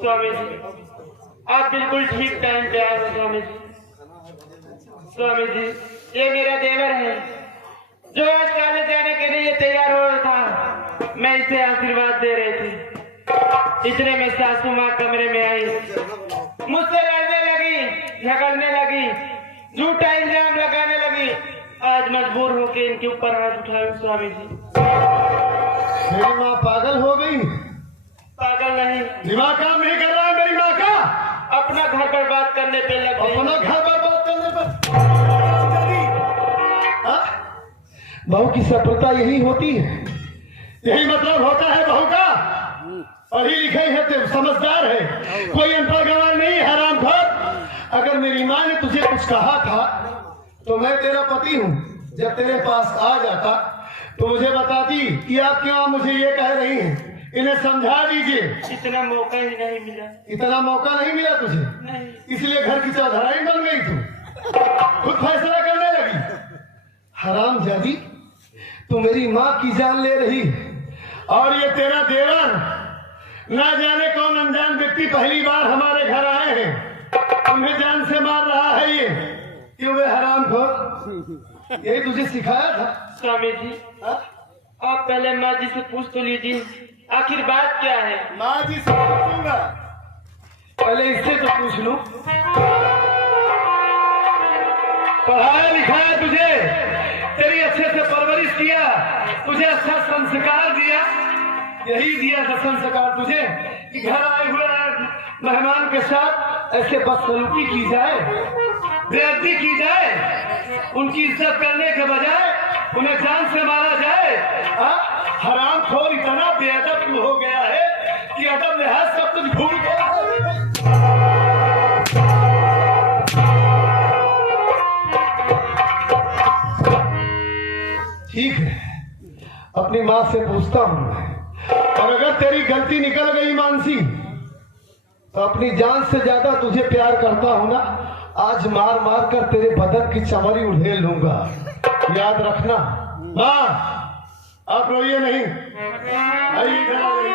स्वामी जी आप बिल्कुल ठीक टाइम पे आए हो स्वामी जी। स्वामी जी ये मेरा देवर है जो आज कॉलेज जाने के लिए तैयार हो रहा था। मैं इसे आशीर्वाद दे रही थी। इतने में सासू माँ कमरे में आई, मुझसे लड़ने लगी, झगड़ने लगी, झूठा इल्जाम लगाने लगी। आज मजबूर होके इनके ऊपर हाथ उठाए स्वामी जी। मेरी माँ पागल हो गई? पागल नहीं, दिमाग काम नहीं कर रहा है मेरी माँ का। अपना घर बर्बाद करने पे लग गई। अपना घर बर्बाद करने पर बहू की सफलता यही होती है, यही मतलब होता है बहू का। पढ़ी लिखी है तो समझदार है, कोई अनपढ़ गंवार नहीं है हरामखोर। अगर मेरी माँ ने तुझे कुछ कहा था तो मैं तेरा पति हूँ, जब तेरे पास आ जाता तो मुझे बताती कि आप क्यों मुझे ये कह रही हैं, इन्हें समझा दीजिए। इतना मौका ही नहीं मिला। इतना मौका नहीं मिला तुझे? नहीं। इसलिए घर की चौधराई बन गई तू, खुद फैसला करने लगी। हरामजादी तू मेरी माँ की जान ले रही, और ये तेरा देवर ना जाने कौन अनजान व्यक्ति पहली बार हमारे घर आए हैं, उन्हें जान से मार रहा है। ये क्यों वे हरामखोर? यही तुझे सिखाया था? स्वामी जी आप पहले माँ जी से पूछ तो लीजिए आखिर बात क्या है। माँ जी से पूछूंगा, पहले इससे तो पूछ लूं। पढ़ाया लिखाया तुझे, तेरी अच्छे से परवरिश किया, तुझे अच्छा संस्कार दिया, यही दिया था संस्कार तुझे कि घर आए हुए मेहमान के साथ ऐसे बदसलूकी की जाए, बेइज्जती की जाए, उनकी इज्जत करने के बजाय उन्हें जान से मारा जाए। हरामखोर इतना बेअदब हो गया है कि अदब लिहाज सब कुछ भूल गया है। ठीक है, अपनी माँ से पूछता हूँ मैं, और अगर तेरी गलती निकल गई मानसी तो अपनी जान से ज्यादा तुझे प्यार करता हूँ ना, आज मार मार कर तेरे बदन की चमड़ी उड़ेल लूंगा, याद रखना। माँ आप रोइए नहीं, आइए इधर आइए।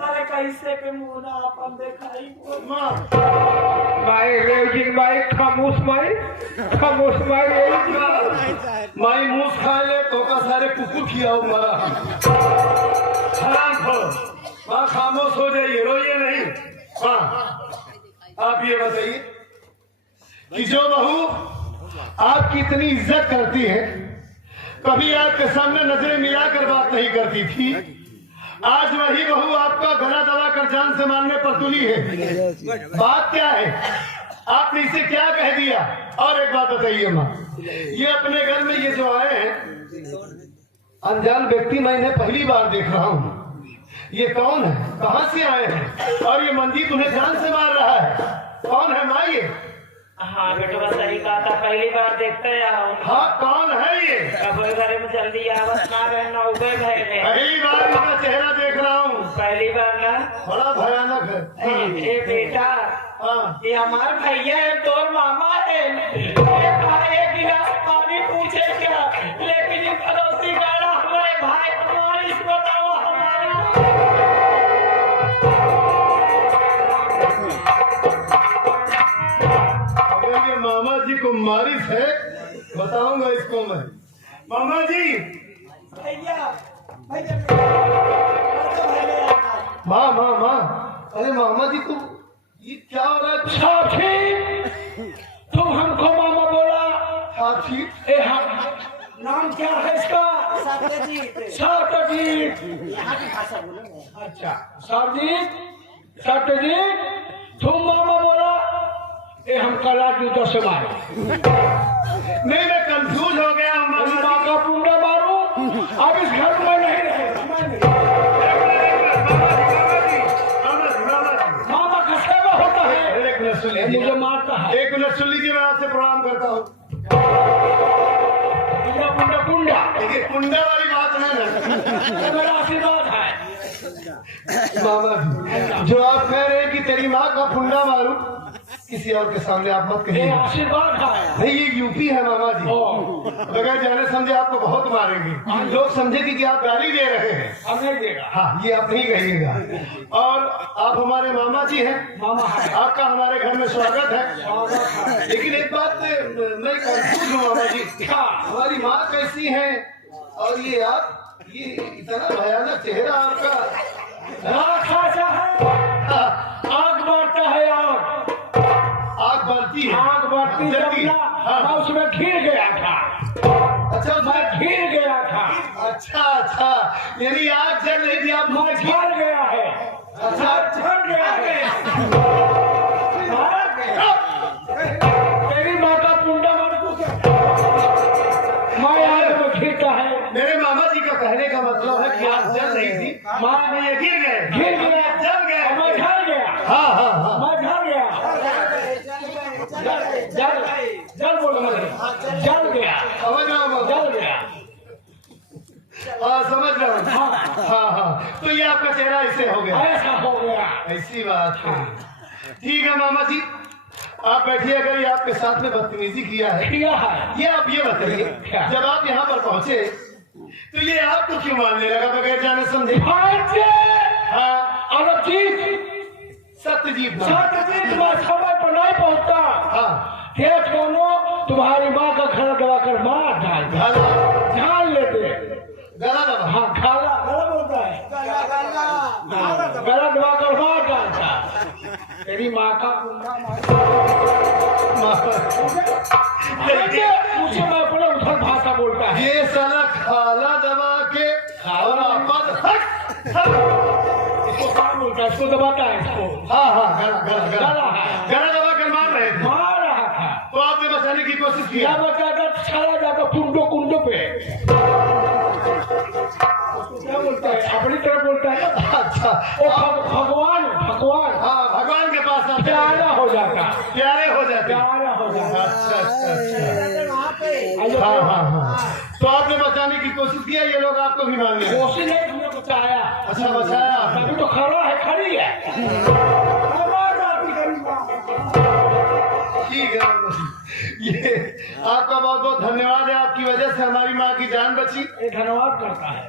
अरे कैसे के मुंह ना अपन दिखाई। माँ माई लेकिन माई खामोश माई, खामोश माई माई मूस खा ले तो का सारे कुकुर खियाओ मारा। हरामखोर, माँ खामोश हो जाइए, रोइए नहीं। माँ आप ये बताइए कि जो बहू आपकी इतनी इज्जत करती है, कभी आपके सामने नजरें मिलाकर बात नहीं करती थी, आज वही बहू आपका गला दबाकर जान से मारने पर तुली है। बात क्या है? आपने इसे क्या कह दिया? और एक बात बताइए माँ, ये अपने घर में ये जो आए हैं अनजान व्यक्ति, मैं इन्हें पहली बार देख रहा हूँ। ये कौन है, कहाँ से आए हैं, और ये मंजीत उन्हें जान से मार रहा है, कौन है माँ ये? हाँ बेटा सही कहा था, पहली बार देखते हैं। हाँ कौन है ये? अब घर में जल्दी आवत ना रहना, उबे भय में पहली बार इनका चेहरा देख रहा हूँ। पहली बार ना, बड़ा भयानक है। ए बेटा हाँ ये हमारा भैया है, तोर मामा है। एक गिलास पानी पूछे क्या, लेकिन ये पड़ोसी गाड़ा हमारे भाई, हमारी बताओ हमारे। अगर ये मामा जी को मारिश है, बताऊंगा इसको मैं। मामा जी, भैया भैया माँ माँ माँ, अरे मामा जी तुम ये क्या हो रहा है? साथी तुम हमको मामा बोला। साथी ए हाँ, नाम क्या है इसका? सत्यजीत। सत्यजीत यहाँ की भाषा बोलो। अच्छा सत्यजीत, सत्यजीत तुम मामा बोला। ए हम कला जूतों से मारे। नहीं मैं कंफ्यूज हो गया हूँ मामा माँ का पुंडा मारू, अब इस घर में नहीं रहे। मामा का सेवा होता है। एक मिनट सुन लीजिए, मुझे मारता है। एक मिनट सुन लीजिए, मैं आपसे प्रणाम करता हूँ। पुंडा पुंडा पुंडा, देखिए पुंडा वाली बात है ना, मेरा आशीर्वाद है। मामा जी जो आप कह रहे हैं कि तेरी माँ का पुंडा मारू, किसी और के सामने आप मत ये कहिए। आशीर्वाद है। नहीं, ये यूपी है मामा जी। बगैर जाने समझे आपको बहुत मारेंगे। लोग समझेंगे कि आप गाली दे रहे हैं। अब नहीं देगा। हाँ, ये आप नहीं कहिएगा। और आप हमारे मामा जी हैं, मामा है। आपका हमारे घर में स्वागत है। लेकिन एक बात मैं कंफ्यूज हूँ मामा जी, हमारी माँ कैसी है और ये आप, ये इतना भयानक चेहरा आपका। खासा है, आग बढ़ता है, आग बढ़ती है, आग बढ़ती जलती। जब ना, हाँ। मैं उसमें घिर गया था। अच्छा, मैं घिर गया था। अच्छा, यानी आग जल रही थी, आप मैं झड़ गया है। अच्छा, झड़ गया है। तेरी माँ का पुंडा मर चुका। मैं आग में घिरता है। मेरे मामा जी का कहने का मतलब है कि आग जल रही थी, माँ में ये गिर गए, जल गया, मैं झड़ गया। हाँ, मैं झड़ गया। जल बोलो मुझे, जल गया, समझ रहा हूँ, जल गया। हाँ, समझ रहा हूँ। हाँ, तो ये आपका चेहरा ऐसे हो गया, ऐसा हो गया। ऐसी बात है। ठीक है मामा जी, आप बैठिए। अगर ये आपके साथ में बदतमीजी किया है, किया है। ये आप ये बताइए, जब आप यहाँ पर पहुँचे तो ये आपको क्यों मारने लगा बगैर जाने समझे? हाँ, सत्यजीत सत्यजीत मैं समय पर नहीं पहुंचता। हाँ, खेत दोनों तुम्हारी माँ का घर दबा कर मार डाल जान लेते। गला दबा। हाँ, खाला गला बोलता है, गला दबा कर मार डालता। तेरी माँ का पुंडा मुझे मैं अपने उधर भाषा बोलता है। ये साला खाला दबा के और आपद इसको क्या बोलता है? इसको दबाता है इसको। हाँ, गला दबा कर मार रहे थे, मार रहा था। तो आपने बचाने की कोशिश की? क्या बचाता? छाला जाता कुंडो पे। क्या बोलता है? अपनी तरफ बोलता है। अच्छा, वो भगवान हाँ, भगवान के पास आप प्यारा हो जाता। प्यारे हो जाते। प्यारा हो जाता। अच्छा। हाँ, तो आपने बचाने की कोशिश किया, ये लोग आपको भी मारने लगे? कोशिश नहीं, तुमने बचाया। अच्छा, बचाया। अभी तो खड़ी है। ठीक है, ये आपका बहुत बहुत धन्यवाद है। आपकी वजह से हमारी माँ की जान बची। ये धन्यवाद करता है।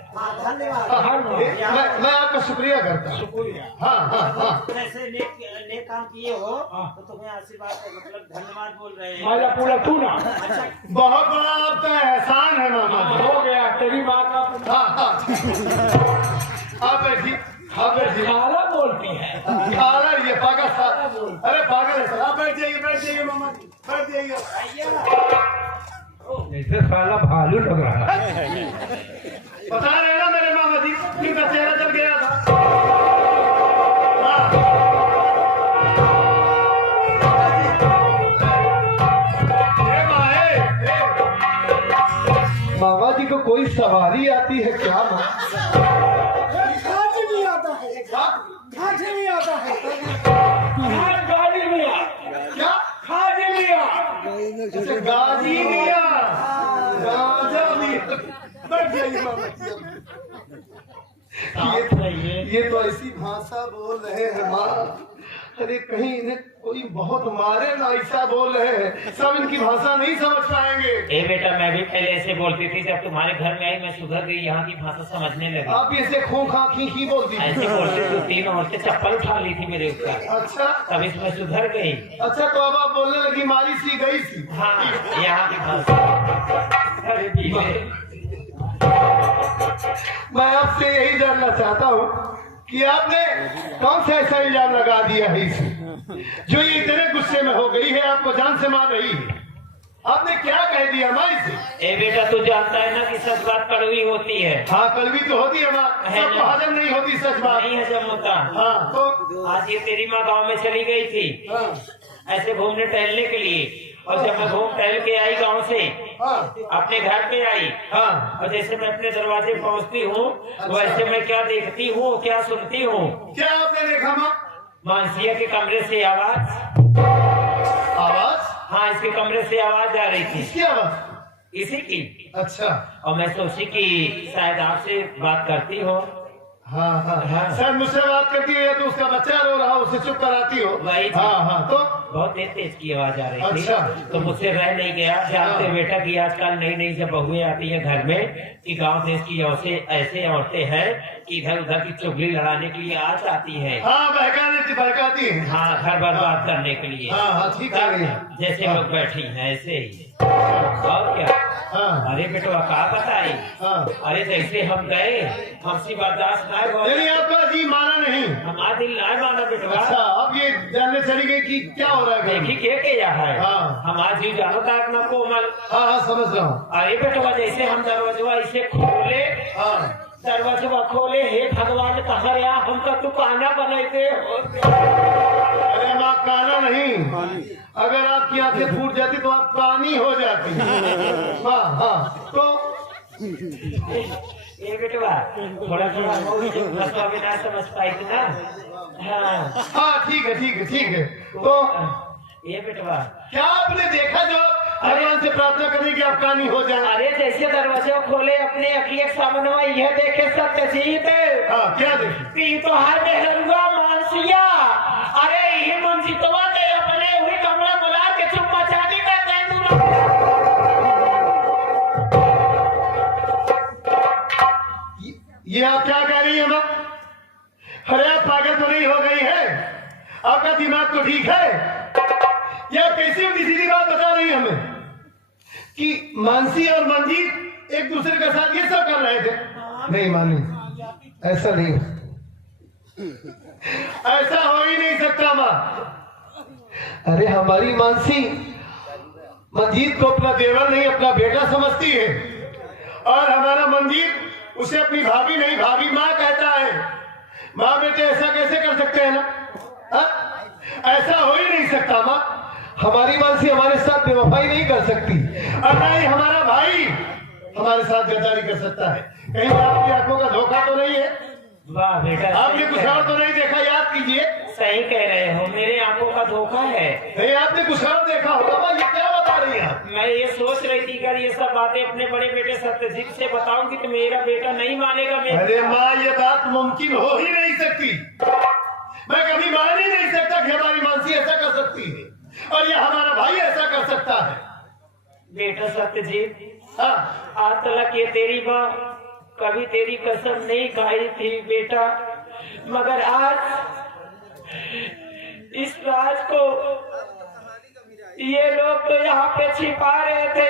मैं आपका शुक्रिया करता हूँ। शुक्रिया। हाँ। ऐसे नेक काम किए हो तो तुम्हें आशीर्वाद मतलब धन्यवाद बोल रहे हैं। माया पूरा तू ना। बहुत बड़ा आपका एहसान है मामा जी। हो गया, तेरी माँ का। हाँ। आप बैठिए, आप बैठिए। खाला बोलती है। खाला, ये पागल सा, अरे पागल है। आप बैठ जाइए मामा जी, बैठ जाइए। जैसे साला भालू लग रहा है। बता रहे ना मेरे मामा जी, इनका चेहरा जल गया था। मामा जी को कोई सवारी आती है क्या? नहीं आता है, नहीं आता है। गाड़ी लिया, क्या? खाजी लिया। अच्छा, गाजी लिया, गाजा लिया। बैठ जाइए मामा जी। ये तो ऐसी भाषा बोल रहे हैं माँ, अरे कहीं इन्हें कोई बहुत मारे ना, ऐसा बोल रहे हैं। सब इनकी भाषा नहीं समझ पाएंगे। ए बेटा, मैं भी पहले ऐसे बोलती थी, जब तुम्हारे घर में आई मैं सुधर गई, यहाँ की भाषा समझने लगी। आप ऐसे खो खा खी बोलती थी? ऐसे बोलती थी, 3 औरतें चप्पल उठा ली थी मेरे ऊपर, अच्छा, तब इसमें सुधर गई। अच्छा, तो अब आप बोलने लगी मारी सी गई सी। हाँ, यहाँ की भाषा। अरे दीदी, मैं आपसे यही जानना चाहता हूँ कि आपने कौन सा ऐसा इल्जाम लगा दिया है इसे, जो ये इतने गुस्से में हो गई है, आपको जान से मार रही है? आपने क्या कह दिया माँ इसे? ए बेटा, तू जानता है ना कि सच बात कड़वी होती है। हाँ, कड़वी तो होती है माँ, सबको हजम नहीं होती सच बात। नहीं हजम होता। हाँ, तो आज ये तेरी माँ गाँव में चली गई थी हाँ, ऐसे घूमने टहलने के लिए, और जब मैं घूम टहल के आई गाँव से, हाँ, अपने घर पे आई, हाँ। और जैसे मैं अपने दरवाजे पहुँचती हूँ, वैसे मैं क्या देखती हूँ, क्या सुनती हूँ? क्या आपने देखा माँ? मानसिया के कमरे से आवाज। आवाज? हाँ, इसके कमरे से आवाज आ रही थी, किसकी आवाज? इसी की। अच्छा, और मैं सोची कि शायद आपसे बात करती हो। हाँ हाँ हाँ। सर मुझसे बात करती है तो उसका बच्चा रो रहा उसे चुप कराती हो। वही चीज। हाँ हाँ तो बहुत तेज की आवाज आ रही थी। अच्छा। तो मुझसे रह नहीं गया। जानते हाँ। बेटा कि आजकल नई नई जब बहुएं आती हैं घर में कि गांव देश की ऐसे औरतें हैं कि इधर उधर की चुगली लड़ाने के लिए आ जाती हैं। हाँ बहकाती है। हाँ, घर बर्बाद करने के लिए। हाँ हाँ ठीक है रही है। जैसे हाँ। लोग बैठी हैं ऐसे ही। और क्या। हाँ अरे बेटवा कहा बताई। हाँ अरे जैसे हम गए हमसे बर्दाश्त ना हो। यानी आपका जी माना नहीं। हमारा दिल ना माना बेटवा। अच्छा अब ये जानने चली गई कि क्या हो रहा है घर में? देखी के किया है। हाँ। हमारा जी जानो था अपना कोमल। हाँ हाँ समझ रहा हूँ। अरे बेटवा जैसे हम दरवाजा इसे खोले। हाँ दरवाजा खोले हे भगवान कहा या हमका तू काना बनाते हो। अरे माँ काना नहीं, अगर आपकी आंखें फूट जाती तो आप पानी हो जाती। हाँ हाँ तो ये बेटवा थोड़ा थोड़ा बिना समझ पाई थी ना। हाँ हाँ ठीक है तो ये बेटवा क्या आपने देखा जो भगवान से प्रार्थना करने की आप कहानी हो जाए? अरे जैसे दरवाजे खोले अपने अखिए सामने यह देखे सत्यजीत। हाँ क्या देखी? तो हर मेहरुआ मानसिया। अरे ये मंजितवा ने अपने हुई कमरा बुला के चुप मचाने का ये आप क्या कह रही है माँ? अरे आप पागल तो नहीं हो गई है? आपका दिमाग तो ठीक है? या कैसी उल्टी सीधी बात बता रही है हमें कि मानसी और मंजीत एक दूसरे के साथ ये सब कर रहे थे? नहीं मानी, ऐसा नहीं, ऐसा हो ही नहीं सकता माँ। अरे हमारी मानसी मंजीत को अपना देवर नहीं अपना बेटा समझती है और हमारा मंजीत उसे अपनी भाभी नहीं भाभी माँ कहता है। माँ बेटे ऐसा कैसे कर सकते हैं ना? हा? ऐसा हो ही नहीं सकता माँ। हमारी मानसी हमारे साथ बेवफाई नहीं कर सकती और ना ही हमारा भाई हमारे साथ गद्दारी कर सकता है। कहीं आपकी आंखों का धोखा तो नहीं है? वाह बेटा आपने कुछ और तो नहीं देखा? याद कीजिए। सही कह रहे हो, मेरे आंखों का धोखा है। नहीं आपने कुछ और देखा होगा माँ। ये क्या बता रही है आप? मैं ये सोच रही थी अगर ये सब बातें अपने बड़े बेटे सत्यजीत से बताऊंगी तो मेरा बेटा नहीं मानेगा। अरे माँ ये बात मुमकिन हो ही नहीं सकती। मैं कभी मान ही नहीं सकता कि हमारी मानसी ऐसा कर सकती है और ये हमारा भाई ऐसा कर सकता है। बेटा सत्यजीत, हाँ आज तक ये तेरी माँ कभी तेरी कसम नहीं खाई थी बेटा, मगर आज इस राज को ये लोग तो यहाँ पे छिपा रहे थे,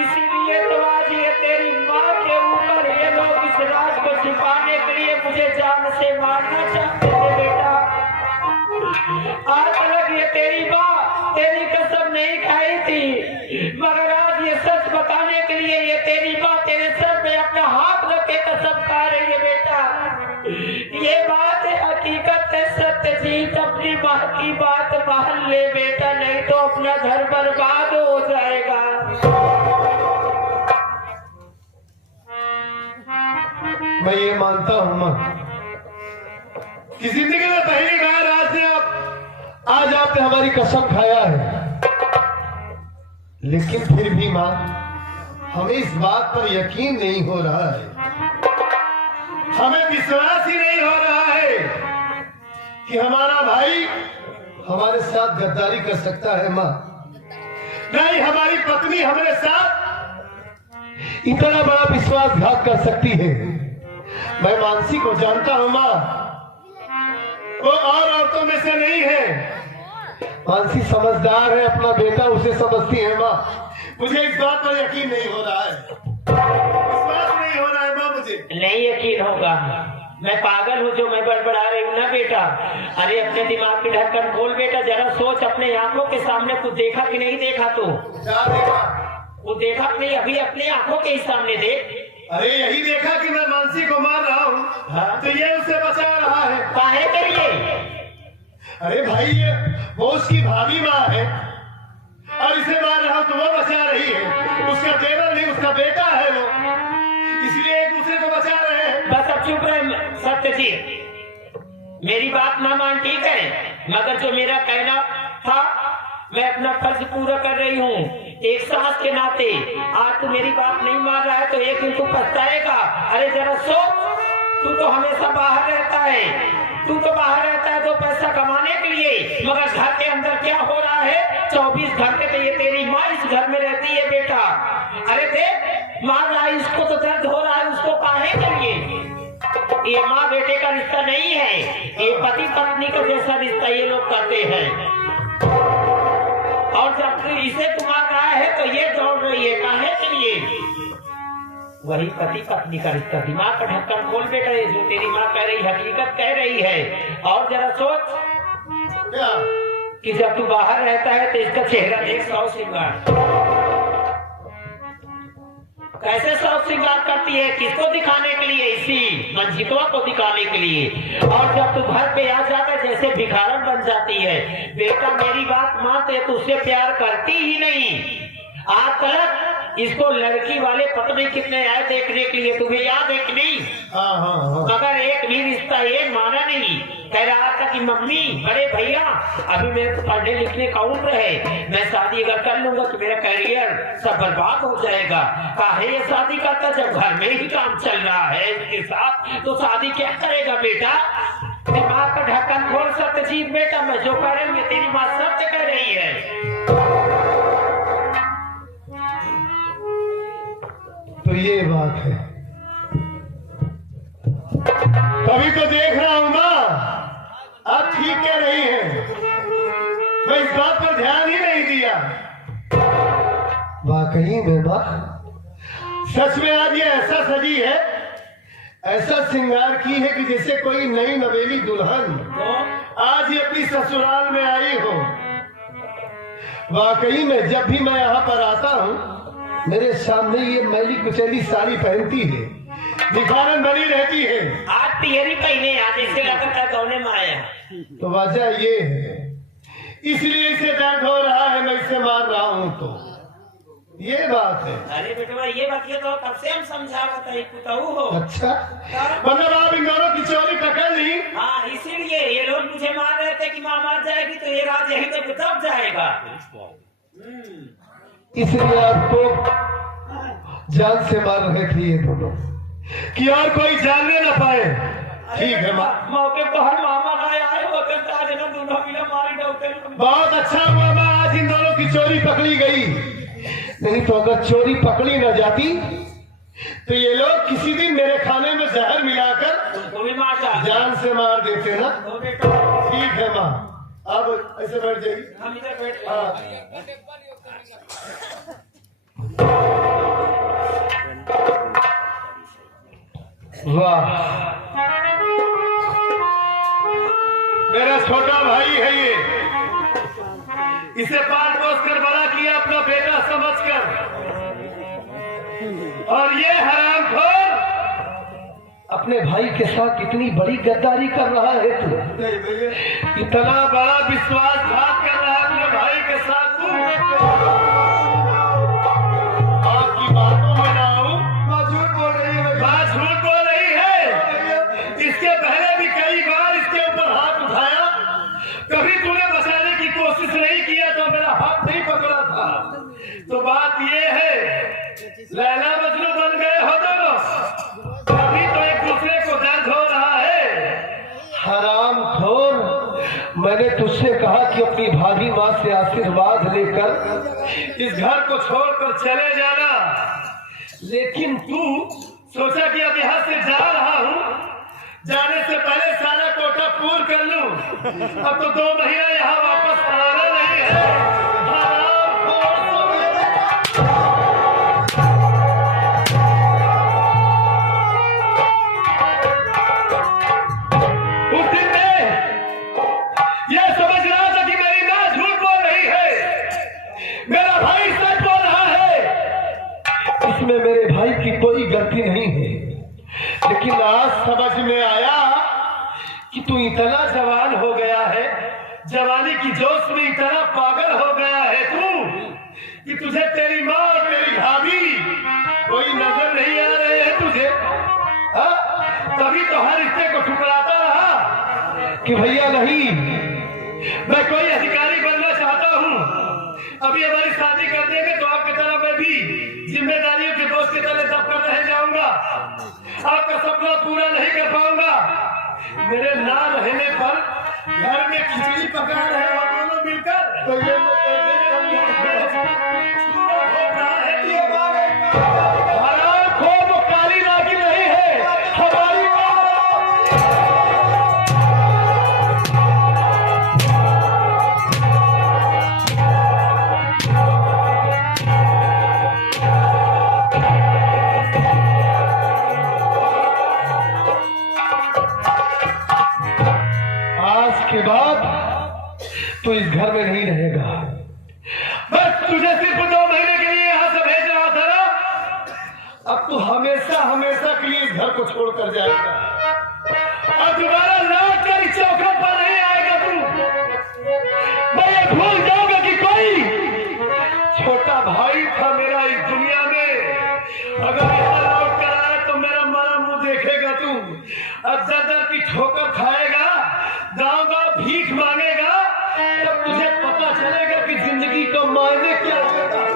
इसीलिए तो आज ये तेरी माँ के ऊपर ये लोग इस राज को छिपाने के लिए मुझे जान से मारना चाहते थे बेटा। आज तक ये तेरी माँ तेरी कसम नहीं खाई थी, मगर आज ये सच बताने के लिए ये तेरी माँ तेरे सर पे अपना हाथ रख के कसम खा रही है बेटा। ये बात है, हकीकत है सत्यजीत, अपनी माँ की बात मान ले बेटा, नहीं तो अपना घर बर्बाद हो जाएगा। मैं ये मानता हूँ माँ कि जिंदगी में पहली बार आज आपने हमारी कसम खाया है, लेकिन फिर भी माँ हमें इस बात पर यकीन नहीं हो रहा है, हमें विश्वास ही नहीं हो रहा है कि हमारा भाई हमारे साथ गद्दारी कर सकता है माँ। नहीं हमारी पत्नी हमारे साथ इतना बड़ा विश्वासघात कर सकती है। मैं मानसी को जानता हूँ माँ, वो और औरतों में से नहीं है। मानसी समझदार है, अपना बेटा उसे समझती है माँ। मुझे इस बात पर यकीन नहीं हो रहा है, विश्वास नहीं हो रहा है माँ मुझे। नहीं यकीन होगा, मैं पागल हूँ जो मैं बड़बड़ा रही हूँ ना बेटा। अरे अपने दिमाग की ढक्कन खोल बेटा, जरा सोच अपने आंखों के सामने कुछ देखा कि नहीं देखा तू? क्या देखा? वो देखा नहीं अभी अपने आंखों के ही सामने देख। अरे यही देखा कि मैं मानसी को मार रहा हूँ। हाँ? तो ये उसे बचा रहा है। काहे करिए? अरे भाई ये वो उसकी भाभी माँ है और इसे मार रहा हूँ तो वो बचा रही है। उसका देवर नहीं उसका बेटा है वो, इसलिए एक दूसरे को बचा रहे हैं। बस अब चुप रहे सत्यजीत, मेरी बात ना मान ठीक है, मगर जो मेरा कहना था मैं अपना फर्ज पूरा कर रही हूँ एक सास के नाते। आज तू मेरी बात नहीं मान रहा है तो एक दिन तू पछताएगा। अरे जरा सोच, तू तो तो हमेशा बाहर रहता है, तू तो बाहर रहता है 2 पैसा कमाने के लिए, मगर घर के अंदर क्या हो रहा है? 24 घंटे तो ये तेरी माँ इस घर में रहती है बेटा। अरे देख मार रहा है, इसको तो दर्द हो रहा है, उसको काहे के लिए? ये माँ बेटे का रिश्ता नहीं है, ये पति पत्नी का जैसा रिश्ता ये लोग करते हैं। और जब इसे तू मार रहा है तो ये दौड़ रही है काहे के लिए? वही पति पत्नी का रिश्ता। दिमाग का ढक्कन खोल बेटा, ये जो तेरी माँ कह रही हकीकत कह रही है। और जरा सोच क्या कि जब तू बाहर रहता है तो इसका चेहरा देख, 100 श्रृंगार कैसे 100 श्रृंगार करती है, किसको दिखाने के लिए? इसी मंजितवा को दिखाने के लिए। और जब तू घर पे आ जाता है जैसे भिखारन बन जाती है। बेटा मेरी बात मानते, तू उससे प्यार करती ही नहीं। आज तक इसको लड़की वाले पता नहीं कितने आए देखने के लिए, तुम्हें याद है कि नहीं? हाँ। मगर एक भी रिश्ता ये माना नहीं। कह रहा था कि मम्मी बड़े भैया अभी मेरे को पढ़ने लिखने का उम्र है, मैं शादी अगर कर लूंगा तो मेरा करियर सब बर्बाद हो जाएगा। काहे ये शादी करता जब घर में ही काम चल रहा है इसके साथ, तो शादी क्या करेगा बेटा? दिमाग का ढक्कन खोल। सत्यजीत बेटा मैं जो कह रही हूँ तेरी माँ सत्य कह रही है। तो ये बात है, तभी तो देख रहा हूं मां आप ठीक कह रही हैं, मैं इस बात पर ध्यान ही नहीं दिया। वाकई में मां सच में आज ये ऐसा सजी है, ऐसा श्रृंगार की है कि जैसे कोई नई नवेली दुल्हन आज ही अपनी ससुराल में आई हो। वाकई में जब भी मैं यहाँ पर आता हूँ मेरे सामने ये मैली कुचैली साड़ी पहनती है, दिखारन बनी रहती है। आज तिहरी पहने आज इसे लगता है कौने में आया। तो वजह ये है, इसलिए इसे दर्द हो रहा है, मैं इसे मार रहा हूँ। तो ये बात है। अरे बेटवा ये बात ये तो कब से हम समझा बताइए कुताऊ हो। अच्छा मतलब आप इन दोनों की चोरी पकड़ ली? हाँ इसीलिए ये लोग मुझे मार रहे थे कि माँ मर जाएगी तो ये राज यहीं पे दब जाएगा। इसलिए आपको जान से मार रहे थे ये दोनों, कि और कोई जानने न पाए। ठीक है माँ, मौके पर हर मामा आए होते दोनों मिला मारी डॉक्टर। बहुत अच्छा हुआ माँ आज इन दोनों की चोरी पकड़ी गई, नहीं तो अगर चोरी पकड़ी न जाती तो ये लोग किसी दिन मेरे खाने में जहर मिलाकर भी मार डाल जान से मार देते ना। तो बेटा ठीक है माँ, अब ऐसे बैठ जाइए। हम इधर बैठ वाह मेरा छोटा भाई है ये, इसे पाल पोस कर बड़ा किया अपना बेटा समझकर, और ये हरामखोर अपने भाई के साथ इतनी बड़ी गद्दारी कर रहा है तू, इतना बड़ा विश्वासघात कर रहा है अपने भाई के साथ तू। आपकी बातों में ना आऊं, झूठ बोल रही है, बात झूठ बोल रही है। इसके पहले भी कई बार इसके ऊपर हाथ उठाया, कभी तूने बचाने की कोशिश नहीं किया तो मेरा हाथ नहीं पकड़ा था। तो बात ये है लैला मजनू बन गए हो दोनों, अभी तो एक दूसरे को दर्द हो रहा है। हरामखोर, मैंने तुझसे कहा कि अपनी भाभी माँ से आशीर्वाद लेकर इस घर को छोड़कर चले जाना, लेकिन तू सोचा कि अब यहाँ से जा रहा हूँ, जाने से पहले सारा कोटा पूर्ण कर लूं। अब तो 2 महीना यहाँ वापस आना नहीं है। उस दिन में यह समझ रहा था कि मेरी माँ झूठ बोल रही है, मेरा भाई सच बोल रहा है, इसमें मेरे भाई की कोई गलती नहीं है। लेकिन आज समझ में आया कि तू इतना जवान हो गया है, जवानी की जोश में इतना पागल हो गया है तू, कि तुझे तेरी माँ और तेरी भाभी कोई नजर नहीं आ रहे हैं तुझे। हाँ? तभी तो हर रिश्ते को ठुकराता रहा कि भैया नहीं, मैं कोई अधिकारी बनना चाहता हूँ। अभी हमारी शादी कर देंगे तो आपकी तरह मैं भी जिम्मेदारियों के बोझ की तरह दबकर रह जाऊंगा। आपका सपना पूरा नहीं कर पाऊंगा। मेरे ना रहने पर घर में खिचड़ी पका रहे हो दोनों मिलकर। तो ये हराम खोर वो काली नागिन नहीं है, हमारी के बाद तो इस घर में नहीं रहेगा। बस तुझे सिर्फ 2 महीने के लिए यहां से भेज रहा था ना, अब तू हमेशा हमेशा के लिए इस घर को छोड़कर जाएगा और दोबारा लौट कर इस चौखट पर नहीं आएगा तू। मैं ये भूल जाऊंगा कि कोई छोटा भाई था मेरा इस दुनिया में। अगर ऐसा लौट कर आया तो मेरा मारा मुंह देखेगा तू, अब दर की ठोकर खाएगा, गाँव भीख मांगेगा, तब तुझे पता चलेगा कि जिंदगी का मायने क्या होता है।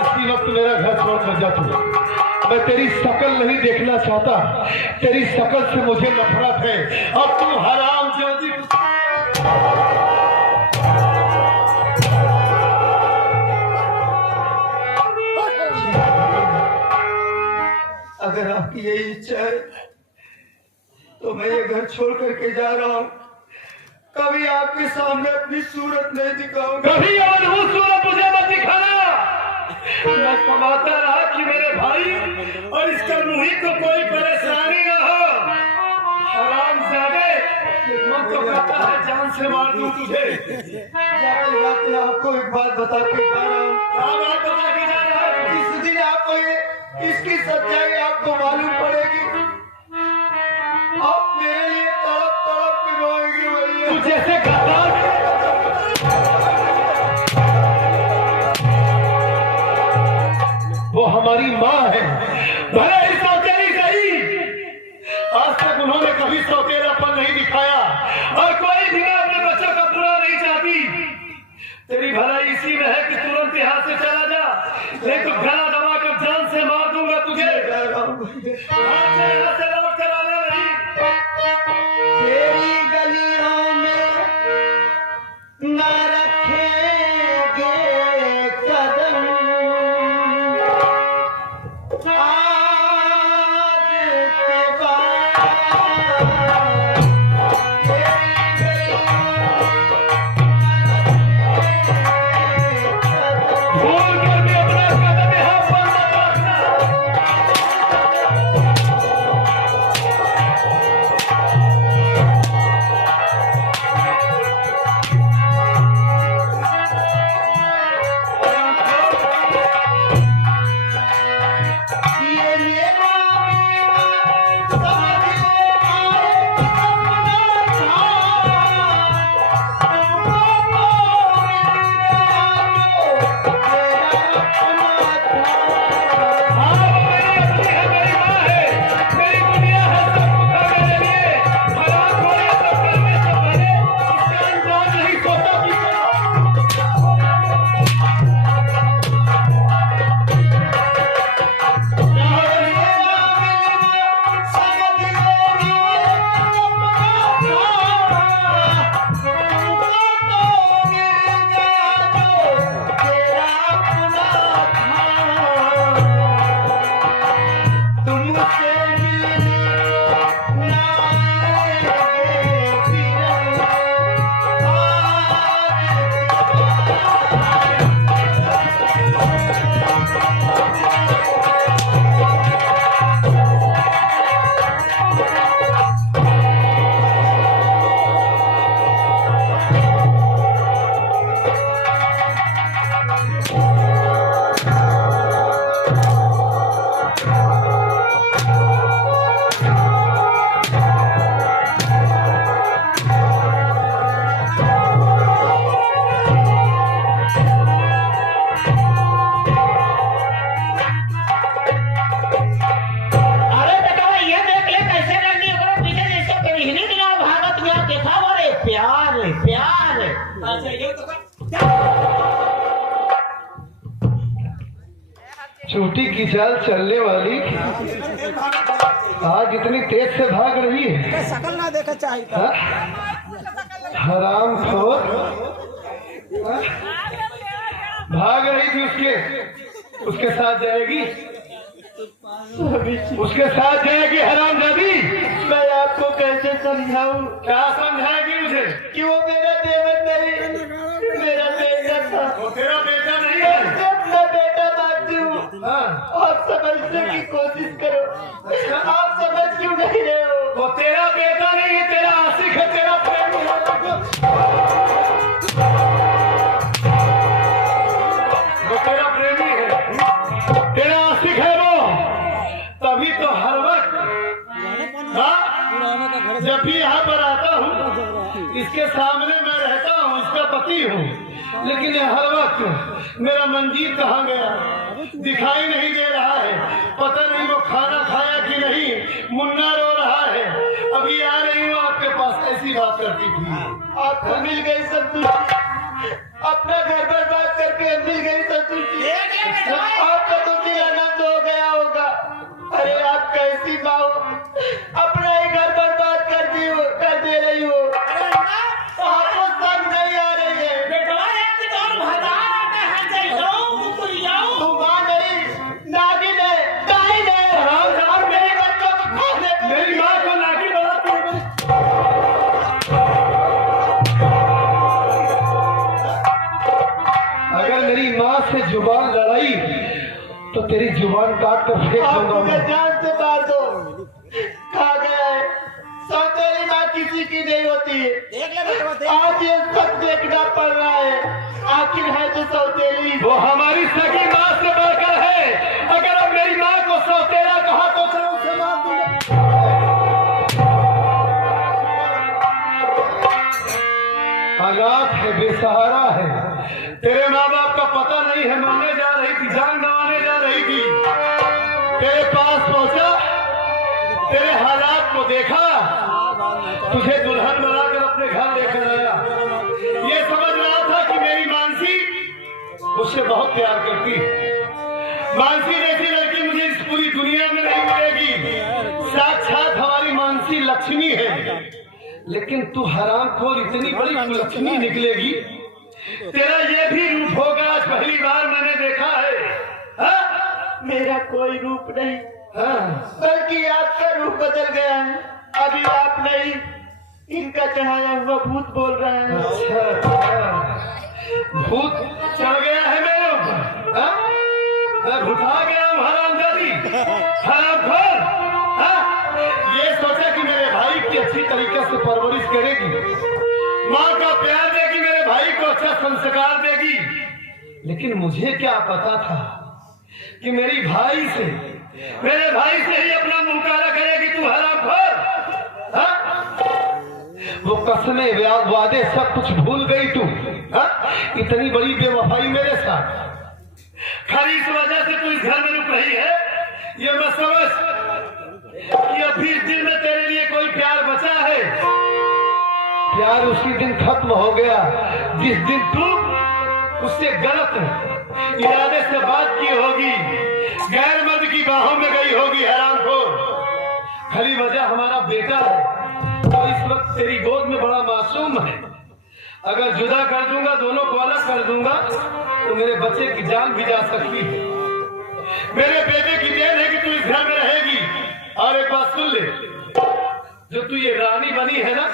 इसी वक्त मेरा घर छोड़कर जा तू। मैं तेरी शकल नहीं देखना चाहता, तेरी शकल से मुझे नफरत है। और तू हराम जाती अगर आपकी यही इच्छा है तो मैं ये घर छोड़ करके जा रहा हूँ। कभी आपके सामने अपनी सूरत नहीं दिखाऊंगा। कभी और वो सूरत मुझे मत दिखाना। मैं कमाता रहा कि मेरे भाई और इस कर्मुही को कोई परेशानी ना हो। हरामजादे, मन तो कहता है जान से मार दूं तुझे। आपको एक बात बता के जा रहा हूँ। क्या बात बता के जा रहा है? जिस दिन आपको इसकी सच्चाई आपको मालूम पड़ेगी, आप मेरे लिए तड़प तड़प के रोएंगे भैया। तू जैसे गद्दार वो हमारी माँ है, भले ही सौतेली सही। आज तक उन्होंने कभी सौतेलापन नहीं दिखाया और कोई भी अपने बच्चों का बुरा नहीं चाहती। तेरी भलाई इसी में है कि तुरंत यहाँ से चला जा, नहीं तो गला दबा कर जान से मार दूंगा तुझे। आज से यहाँ से लौट कर आना नहीं। तेरी गलियों में न रखेंगे कदम, आज के बाद भूल कर भी अपना कदम यहाँ पर मत रखना। स्कूटी की चाल चलने वाली आज इतनी तेज से भाग रही है। शकल ना देखा चाहिए। हाँ? हराम खोर भाग रही थी, उसके साथ जाएगी, उसके साथ जाएगी हराम जादी। मैं आपको कैसे समझाऊं? क्या समझाएगी मुझे कि वो मेरा देवर नहीं, मेरा बेटा था। वो तेरा बेटा नहीं है। मैं अपना बेटा मानती हूँ। हाँ। आप समझने की कोशिश करो, आप समझ क्यों नहीं रहे हो? वो तेरा बेटा नहीं है, तेरा आशिक है, तेरा प्रेमी है। वो तेरा प्रेमी है, तेरा आशिक है वो। तभी तो हर वक्त जब भी यहाँ पर आता हूँ इसके सामने मैं रहता हूँ, इसका पति हूँ, लेकिन हर वक्त मेरा मंजीत कहाँ गया दिखाई नहीं दे रहा है। पता नहीं वो खाना खाया कि नहीं, मुन्ना रो रहा है। अभी आ रही हूँ आपके पास, ऐसी बात करती थी। आपको मिल गई संतुष्टि, अपना घर बर्बाद करके मिल गई संतुष्टि। आपका तो दिल आनंद हो गया होगा। अरे आप कैसी माँ हो, अपना ही घर बर्बाद कर दे रही हो। आपको समझ नहीं आ रही है। तुम माँ नहीं, नागिन है, डाइन है। और मेरे बच्चों को खाने को मेरी माँ को नागिन बनाती है। अगर मेरी माँ से जुबान लड़ाई तो तेरी जुबान काट कर फेंक आप दूंगा मुझे मैं। जान से मार दो। खा गया है, सौतेली माँ किसी की नहीं होती है। देख ले बेटा, देख। आज ये सब देखना पड़ रहा है। आखिर है तो सौतेली। वो हमारी सगी माँ से बढ़कर है। अगर अब मेरी माँ को सौतेला कहा तो चारों से मार दूंगा। हालात है, बेसहारा है। तेरे माँ बाप का पता नहीं है, मरने जा रही थी, जान गंवाने जा रही थी, तेरे पास पहुंचा, तेरे हालात को देखा, तुझे दुल्हन बनाकर अपने घर लेकर आया। ये समझ रहा था कि मेरी मानसी मुझसे बहुत प्यार करती है। मानसी जैसी लड़की मुझे इस पूरी दुनिया में नहीं मिलेगी। साक्षात हमारी मानसी लक्ष्मी है, लेकिन तू हरामखोर इतनी बड़ी लक्ष्मी निकलेगी। तेरा ये भी रूप होगा, आज पहली बार मैंने देखा है। हाँ? मेरा कोई रूप नहीं, हाँ। बल्कि आपका रूप बदल गया है। अभी आप नहीं, इनका चढ़ाया हुआ भूत बोल रहा है। अच्छा, अच्छा। भूत चढ़ गया है मेरे ऊपर। हाँ? मैं भुता गया हूँ हरामजादी, हरामखोर। हाँ? ये सोचा कि मेरे भाई की अच्छी तरीके से परवरिश करेगी, माँ का प्यार देगी, मेरे भाई को अच्छा संस्कार देगी। लेकिन मुझे क्या पता था कि मेरे भाई से ही अपना मुंह काला करेगी तू हरामखोर। हाँ? वो कसमें वादे सब कुछ भूल गई तू। हाँ? इतनी बड़ी बेवफाई मेरे साथ, खाली इस वजह से तू इस घर में रुक रही है। ये मैं समझ कि अभी इस दिन में तेरे लिए कोई प्यार बचा है। प्यार उसी दिन खत्म हो गया जिस दिन तू उससे गलत इरादे से बात की होगी, गैर मर्द की बाहों में गई होगी हरामखोर। खाली वजह हमारा बेटा है, तो इस वक्त तेरी गोद में बड़ा मासूम है। अगर जुदा कर दूंगा, दोनों को अलग कर दूंगा, तो मेरे बच्चे की जान भी जा सकती है। मेरे बेटे की देन है कि तू इस घर में रहेगी। और एक बात सुन ले, जो तू ये रानी बनी है ना,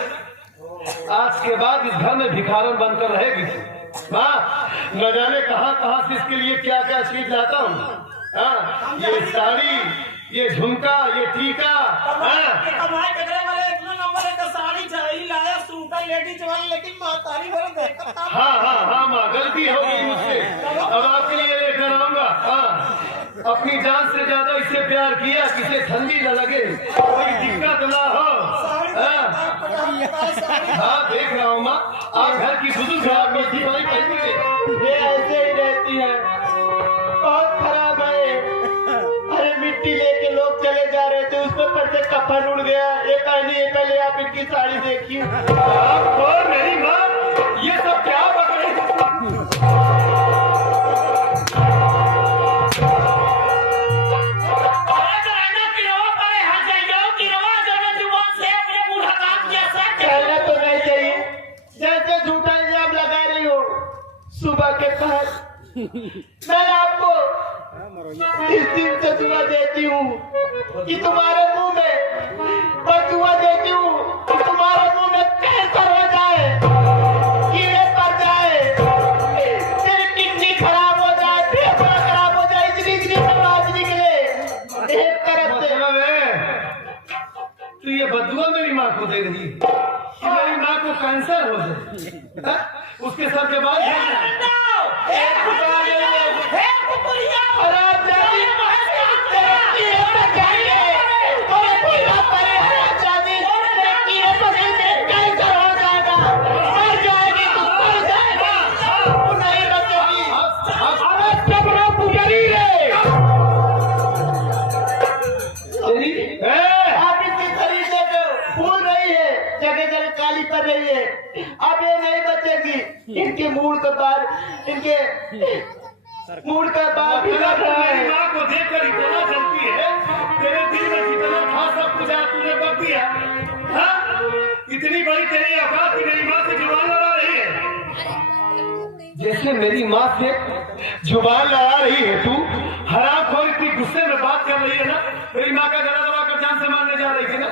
आज के बाद इस घर में भिखारन बनकर रहेगी। हाँ, न जाने कहाँ से इसके लिए क्या क्या चीज लाता हूँ। हाँ, ये साड़ी, ये झुमका, ये टीका। कमाई बिगड़े वाले एक नंबर एक साड़ी चाहिए लाया सूटा लेडीज वाली, लेकिन मातारी वाला देखता। हाँ माँ, गलती हो गई मुझसे, अब आपके लिए लेकर आऊंगा। हाँ, अपनी जान से ज्यादा इससे प्यार किया, किसे ठंडी न लगे, कोई दिक्कत ना हो। हाँ, देख रहा हूँ माँ, आप घर की बुजुर्ग आप मेरी भाई पहनी ये ऐसे ही रहती है, बहुत खराब है। अरे मिट्टी लेके लोग चले जा रहे थे, उसमें पर से कफन उड़ गया। ये पहले आप इनकी साड़ी देखिए। आप और मेरी माँ, ये सब क्या बक रही है? सुबह के पहर मैं आपको इस दिन से दुआ देती हूँ कि तुम्हारे मुंह में और दुआ देती हूँ कि तुम्हारे मुंह में कैंसर हो जाए, कीड़े पड़ जाए, तेरी किडनी खराब हो जाए, फेफड़ा खराब हो जाए, इतनी आवाज निकले एक तरफ से। मतलब है तू ये बदुआ मेरी माँ को दे रही है कि मेरी माँ को कैंसर हो जाए? हाँ? उसके सर के बाद अब ये नहीं बचेगी। इनके मूड का बाल, इनके मूड का बाल भी लग रहा है। माँ को देखकर इतना जलती है, तेरे दिल में जितना था सब कुछ आज तूने बक दिया। हाँ? इतनी बड़ी तेरी औकात की मेरी माँ से जुबान लड़ा रही है। जैसे मेरी माँ से जुबान लड़ा रही है तू, हरामखोर इतनी गुस्से में बात कर रही है ना, मेरी माँ का गला दबा कर जान से मारने जा रही थी ना,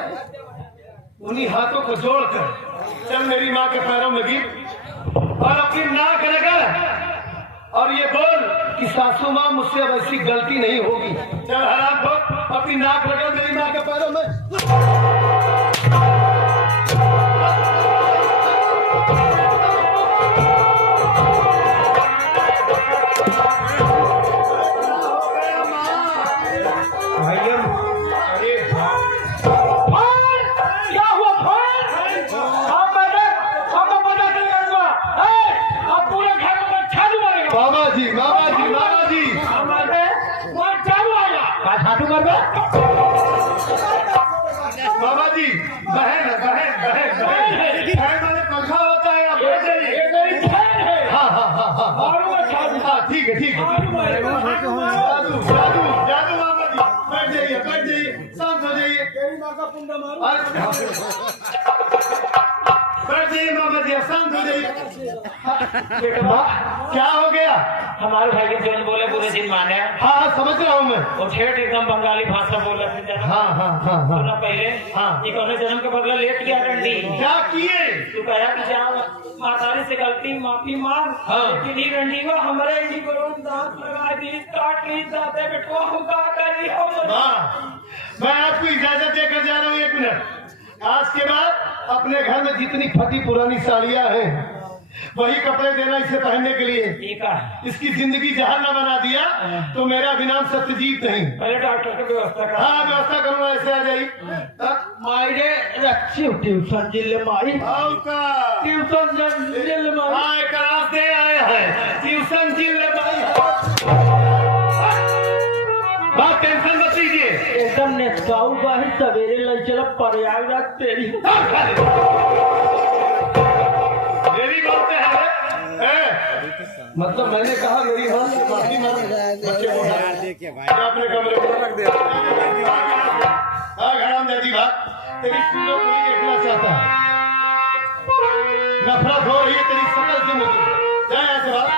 उन्हीं हाथों को जोड़कर चल मेरी माँ के पैरों में गिर और अपनी नाक रगड़ और ये बोल कि सासू माँ मुझसे अब ऐसी गलती नहीं होगी। चल हरामखोर अपनी नाक रगड़ मेरी माँ के पैरों में। बाबा जी बहन मैंने पंखा होता है आप बैठ जाइए। हाँ ठीक है जादू बाबा जी बैठ जाइए शांत हो जाइए। बैठ जाइए बाबा जी शांत हो जाइए। क्या हो गया? हमारे भाई के जोन बोले पूरे दिन माने। हाँ समझ रहा हूँ मैं। वो ठेठ एकदम बंगाली भाषा बोल रहे थे। हाँ ना पहले ये कौन जन्म के बदला लेट गया रंडी। क्या किए? तू कहा कि जाओ मातारी से गलती माफी मांग। लेकिन ये रंडी वो हमारे ही को दांत लगा दी, काट ली जाते बेटवा हम का कर दी हो। मैं आपको इजाजत देकर जा रहा हूँ 1 मिनट। आज के बाद अपने घर में जितनी फटी पुरानी साड़ियाँ हैं वही कपड़े देना इसे पहनने के लिए। ठीक है। इसकी जिंदगी जहर न बना दिया तो मेरा भी नाम सत्यजीत नहीं। पहले डॉक्टर की व्यवस्था कर। हाँ व्यवस्था करूँगा, ऐसे आ जाइए। मायरे रखी ट्यूशन जिले माई ट्यूशन जिले माई। हाँ एक क्लास दे आए हैं ट्यूशन जिले माई। बात टेंशन मत लीजिए, एकदम नेचकाऊ बाही सवेरे लग चला प्रयागराज तेरी। मेरी बात है मतलब मैंने कहा मेरी माँ से माफी मांग बच्चे को अपने कमरे में रख दे। हाँ घराम जाती बात तेरी सूरत नहीं देखना चाहता, नफरत हो रही है तेरी सकल जिंदगी। जाए यहाँ से बात।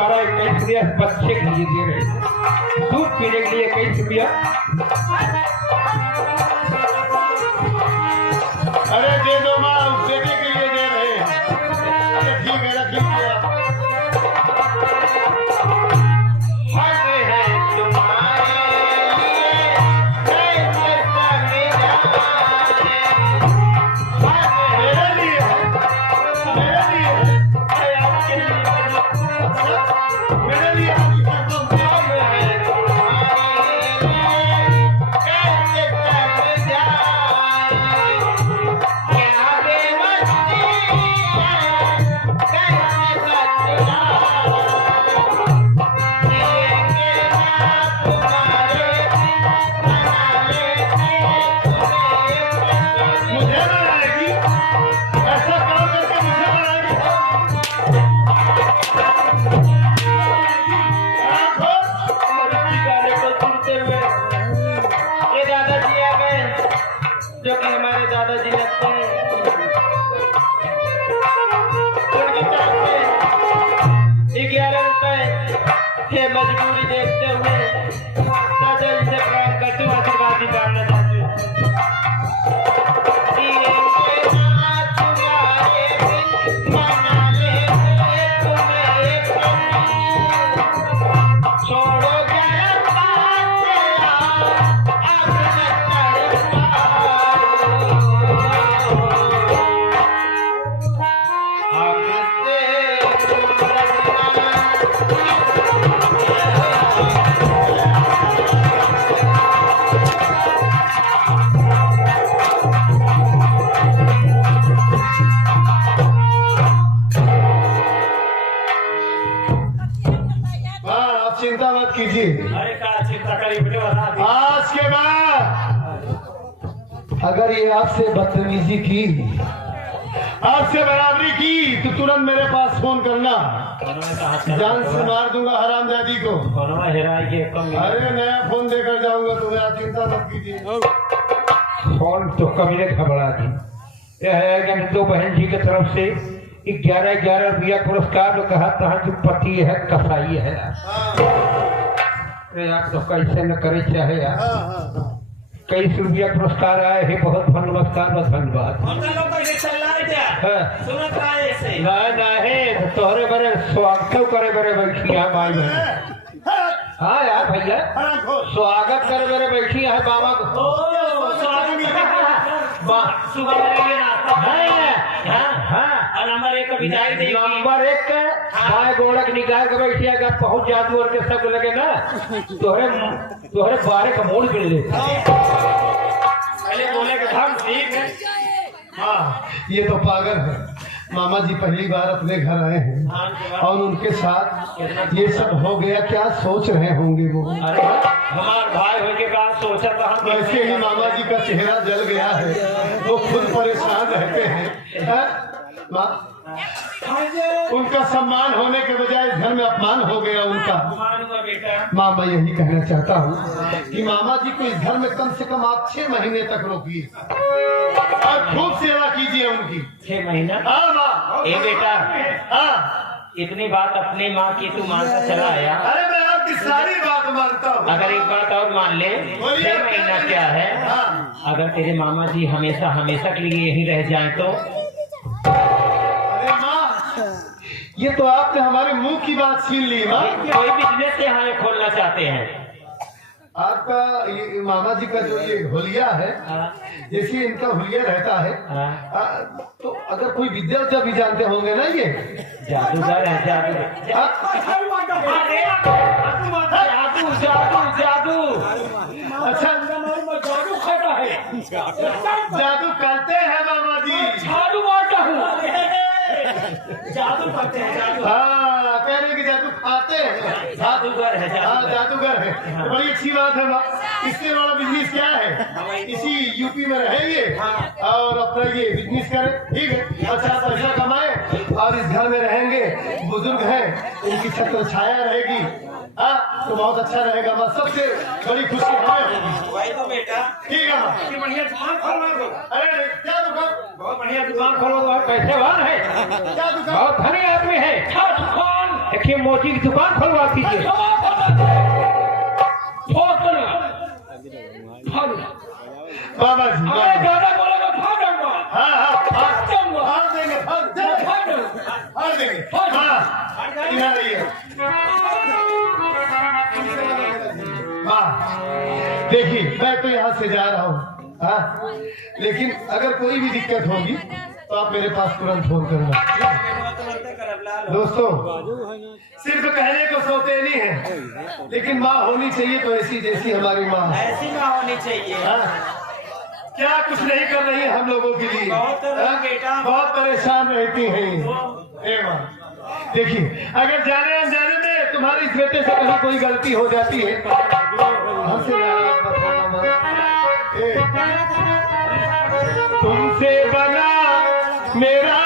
12 21 रुपया बच्चे के लिए दे रहे हैं, दूध पीने के लिए 21 रुपया। अरे दे दो माँ, उस बेटे के लिए दे रहे हैं। अरे ठीक है, रख लीजिए आप। जो कि हमारे दादाजी लगते हैं, उनकी तरफ से 11 रुपए के मजबूरी देखते हुए दादाजी से प्रणाम करते हुए आशीर्वाद निकालना चाहते हूँ। चिंता मत कीजिए। अरे क्या चिंता करी बेटे, बता दी। आज के बाद अगर ये आपसे बदतमीजी की, आपसे बराबरी की, तो तुरंत मेरे पास फोन करना, जान से मार दूंगा हरामजादी को। अरे नया फोन देकर जाऊंगा तुम्हें, आप चिंता मत कीजिए। फोन तो कभी ने घबरा दी। यह है कि दो बहन जी की तरफ से 11 रुपया पुरस्कार जो कहा था जो पति है कसाई है यार, तो कैसे न करे चाहे यार। 21 रुपया पुरस्कार आए है, बहुत नमस्कार, बहुत धन्यवाद। नहीं तोहरे बड़े स्वागत करे बड़े बैठी है माई बहन। हाँ यार भैया, स्वागत करे बड़े बैठी है बाबा को। नंबर 1 विदाई देगी। नंबर 1 बाएं गोलक निकाल के बैठिया का पहुंच जादू और के सब लगे ना, तोहरे 12 का मोड़ गिन ले। पहले बोले कि हम ठीक है। हाँ, ये तो पागल है। मामा जी पहली बार अपने घर आए हैं और उनके साथ ये सब हो गया, क्या सोच रहे होंगे वो। अरे हमारे भाई हो के बाद सोचा था हम। वैसे ही मामा जी का चेहरा जल गया है, वो खुद परेशान रहते हैं। उनका सम्मान होने के बजाय घर में अपमान हो गया उनका। माँ मैं यही कहना चाहता हूँ कि मामा जी को इस घर में कम से कम आप 6 महीने तक रोकिए और खूब सेवा कीजिए उनकी। 6 महीना? हाँ माँ। ए बेटा, हाँ, इतनी बात अपनी माँ की तू मानता चला आया। अरे मैं आपकी सारी बात मानता हूँ। अगर एक बात और मान ले, 6 महीना क्या है, अगर तेरे मामा जी हमेशा हमेशा के लिए यही रह जाए तो। अरे माँ, ये तो आपने हमारे मुंह की बात छीन ली माँ। कोई बिजनेस यहाँ खोलना चाहते हैं। आपका ये मामा जी का जो ये होलिया है, जैसे इनका होलिया रहता है, तो अगर कोई विद्या भी जानते होंगे ना, ये जादूगर है। जादू जादू जादू। अच्छा, जादू खाता है, जादू करते हैं मामा जी। जादू मारता हूँ। जादू करते हैं, जादू। हाँ, कह रहे कि जादू खाते हैं। जादूगर है। हाँ, जादूगर है। तो बड़ी अच्छी बात है माँ। इससे बड़ा बिजनेस क्या है, इसी यूपी में रहेंगे और अपना ये बिजनेस करें, ठीक है। अच्छा पैसा कमाए और इस घर में रहेंगे। बुजुर्ग हैं, उनकी छत्र छाया रहेगी। हाँ, तो बहुत अच्छा रहेगा माँ, सबसे बड़ी खुशी हमें होगी। वही तो बेटा, ठीक है माँ। बढ़िया दुकान खोलवा दो। अरे क्या दुकान? बहुत बढ़िया दुकान खोलो, बहुत पैसेवान है, क्या दुकान? बहुत धनी आदमी है। अच्छा दुकान देखिए मोची की दुकान खुलवा दीजिए। बाबा जी ज्यादा बोलेगा भागूंगा। हाँ हाँ भाग जाऊंगा। फाड़ देंगे फाड़ देंगे हाँ यहाँ रहिए। हाँ देखिए मैं तो यहाँ से जा रहा हूँ हाँ, लेकिन अगर कोई भी दिक्कत होगी तो आप मेरे पास तुरंत फोन करना। दोस्तों सिर्फ कहने को सौतेली है, लेकिन माँ होनी चाहिए तो ऐसी जैसी हमारी माँ ऐसी माँ होनी चाहिए। हाँ? क्या कुछ नहीं कर रही है हम लोगों के लिए, बहुत बेटा बहुत परेशान रहती हैं। ए माँ देखिए अगर जाने अनजाने में तुम्हारे इस बेटे से कहीं कोई गलती हो जाती है हमसे नाराज मत होना माँ। तुमसे बना मेरा